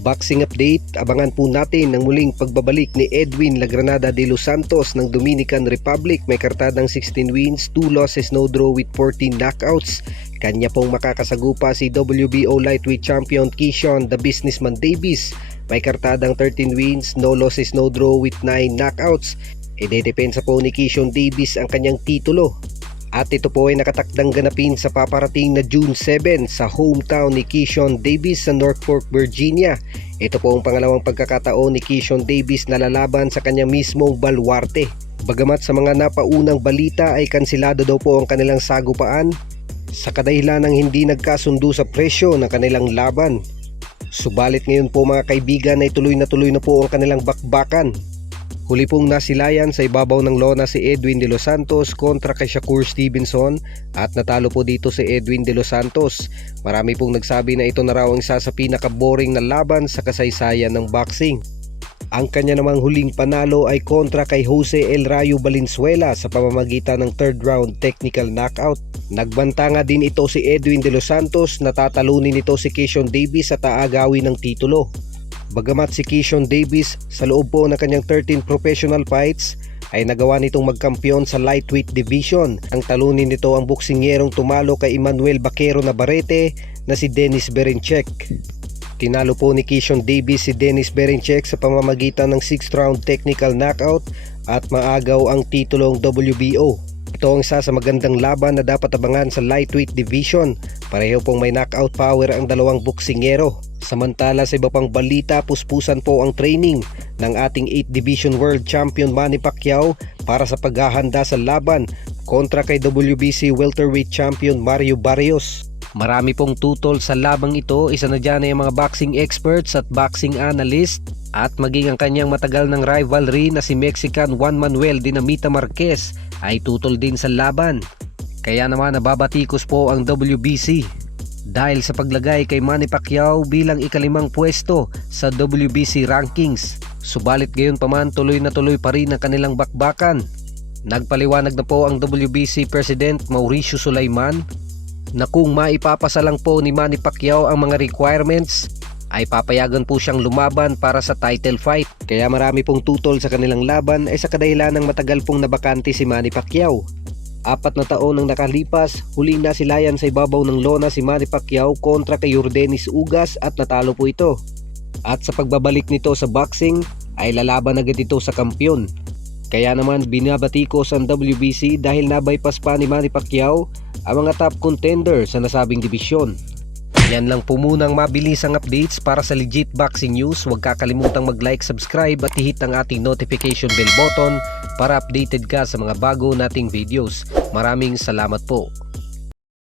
Boxing update, abangan po natin ang muling pagbabalik ni Edwin Lagranada de los Santos ng Dominican Republic. May kartadang 16 wins, 2 losses, no draw with 14 knockouts. Kanya pong makakasagupa si WBO Lightweight Champion Keyshawn the Businessman Davis. May kartadang 13 wins, no losses, no draw with 9 knockouts. Idedepensa po ni Keyshawn Davis ang kanyang titulo. At ito po ay nakatakdang ganapin sa paparating na June 7 sa hometown ni Keyshawn Davis sa North Fork, Virginia. Ito po ang pangalawang pagkakataon ni Keyshawn Davis na lalaban sa kanyang mismong baluarte. Bagamat sa mga napaunang balita ay kansilado daw po ang kanilang sagupaan sa kadahilan ng hindi nagkasundo sa presyo ng kanilang laban. Subalit ngayon po mga kaibigan ay tuloy na po ang kanilang bakbakan. Huli pong nasilayan sa ibabaw ng lona si Edwin de los Santos kontra kay Shakur Stevenson at natalo po dito si Edwin de los Santos. Marami pong nagsabi na ito na raw ang isa sa pinaka-boring na laban sa kasaysayan ng boxing. Ang kanya namang huling panalo ay kontra kay Jose El Rayo Valenzuela sa pamamagitan ng 3rd round technical knockout. Nagbanta nga din ito si Edwin de los Santos na tatalunin ito si Keyshawn Davis at aagawin ng titulo. Bagamat si Keyshawn Davis sa loob po ng kanyang 13 professional fights ay nagawa nitong magkampiyon sa lightweight division. Ang talunin nito ang boksingerong tumalo kay Emmanuel Baquero Navarrete na si Dennis Berinchyk. Tinalo po ni Keyshawn Davis si Dennis Berinchyk sa pamamagitan ng 6th round technical knockout at maagaw ang titulong WBO. Ito ang isa sa magandang laban na dapat abangan sa lightweight division. Pareho pong may knockout power ang dalawang boksingero. Samantala sa iba pang balita, puspusan po ang training ng ating 8th Division World Champion Manny Pacquiao para sa paghahanda sa laban kontra kay WBC Welterweight Champion Mario Barrios. Marami pong tutol sa labang ito, isa na dyan ay mga boxing experts at boxing analyst at maging ang kanyang matagal ng rivalry na si Mexican Juan Manuel Dinamita Marquez ay tutol din sa laban. Kaya naman nababatikos po ang WBC dahil sa paglagay kay Manny Pacquiao bilang ika-5 pwesto sa WBC rankings. Subalit gayon pa man tuloy pa rin ang kanilang bakbakan. Nagpaliwanag na po ang WBC President Mauricio Sulaiman na kung maipapasa lang po ni Manny Pacquiao ang mga requirements ay papayagan po siyang lumaban para sa title fight. Kaya marami pong tutol sa kanilang laban ay sa kadahilan ng matagal pong nabakante si Manny Pacquiao. 4 na taon ang nakalipas, huling nasilayan sa ibabaw ng lona si Manny Pacquiao kontra kay Yordenis Ugas at natalo po ito. At sa pagbabalik nito sa boxing ay lalaban agad ito sa kampiyon. Kaya naman binabatikos ang WBC dahil nabypass pa ni Manny Pacquiao ang mga top contender sa nasabing dibisyon. Yan lang po munang mabilisang updates para sa legit boxing news. Huwag kakalimutang mag-like, subscribe at i-hit ang ating notification bell button para updated ka sa mga bago nating videos. Maraming salamat po.